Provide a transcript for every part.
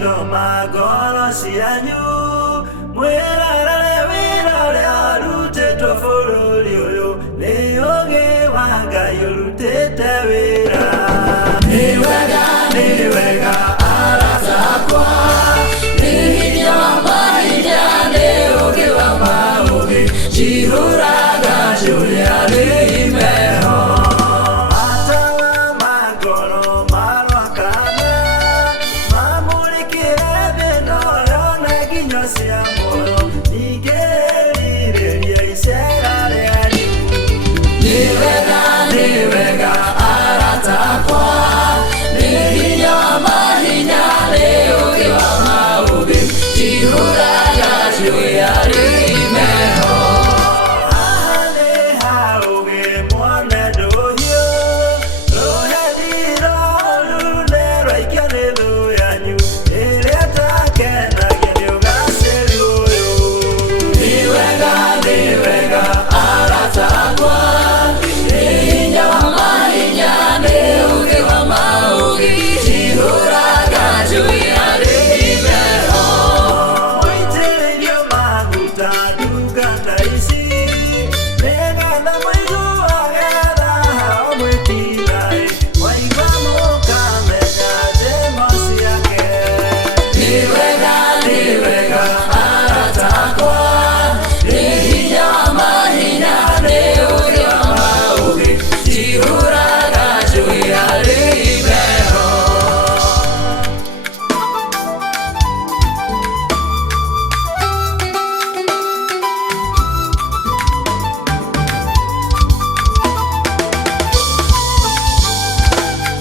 maitho magoro cianyu mwirarare wirore arutĩtwo bũrũri ũyũ nĩ ũũgĩ wa Ngai ũrutĩte wĩra. Nĩ wega arata akwa, nĩ hinya wa mahinya, nĩ ũũgĩ wa maũgĩ, njihũraga njũĩ arĩ imeho. Matawa ma ngoro marwakana mamũrĩkĩre thĩna ũyũ na nginya cia muoyo, ningĩ rirĩria icera rĩanyu. Nĩ wega arata akwa, nĩ hinya wa mahinya, nĩ ũũgĩ wa maũgĩ, njihũraga njũĩ arĩ imeho. Haha nĩ ha ũũgĩ mwone ndũhiũ, rũheni rũũru nĩ rwaikio nĩ thũ yanyu, ĩrĩa ĩtakenagia nĩ ũgacĩru ũyũ. Nĩ wega arata akwa, nĩ hinya wa mahinya, nĩ ũũgĩ wa maũgĩ, njihũraga njũĩ arĩ imeho. Mũitĩrĩrio maguta ndungata ici, nĩgetha mũiguage raha o mwĩtiraĩ, mwaigua mũkamenya njĩmo ciake. Nĩ wega arata akwa, nĩ hinya wa mahinya, nĩ ũũgĩ wa maũgĩ, njihũraga njũĩ arĩ imeho.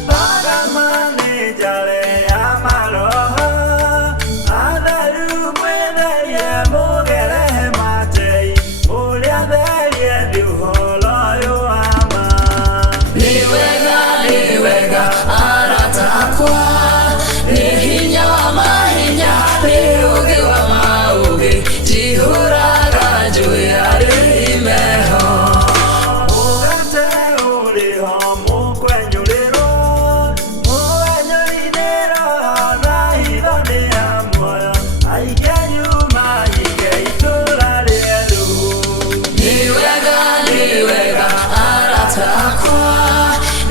Magama nĩ njare ya maroho, atheru mwĩtherie mũgerehe matei, ũrĩa therie nĩ ũhoro ũyũ wa ma. Nĩ wega arata akwa, nĩ hinya wa mahinya, nĩ ũũgĩ wa maũgĩ, njihũraga njũĩ arĩ imeho. Mũgate ũrĩho mũkwenyũrĩrwo, mũwenyũri-inĩ roho na hitho nĩ ya muoyo, aingĩ anyu mahinge itũũra rĩerũ. Nĩ wega arata akwa,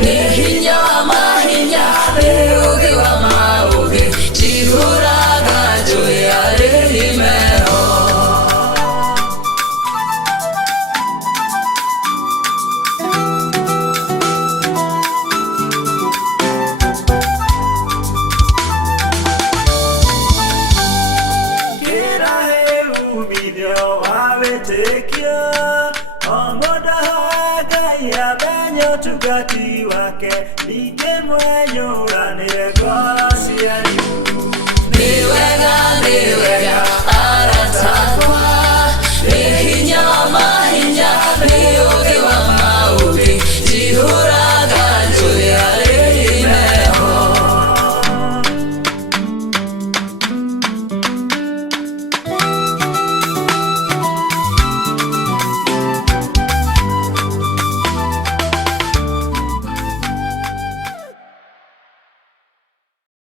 nĩ hinya wa mahinya, nĩ ũũgĩ wa maũgĩ, njihũraga njũĩ arĩ imeho. Kĩrahe umithio wa wĩtĩkio, o mũndũ ahoe Ngai amenye ũtungati wake, ningĩ mwenyũ